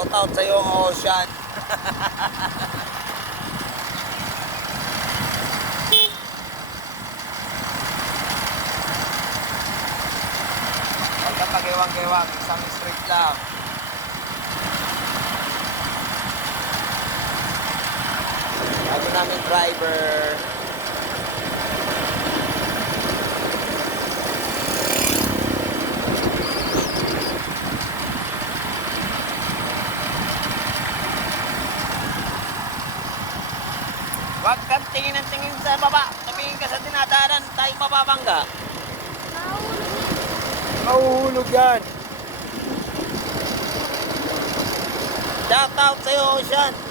Shout out sa iyo, Ocean. Huwag ka pag-iwang-iwang, isang straight lang. Bago namin driver. Huwag kang tingin ng tingin sa baba. Tumingin ka sa dinadaanan, tayo mababangga. Mahuhulog yan. Shout out sa'yo, Ocean.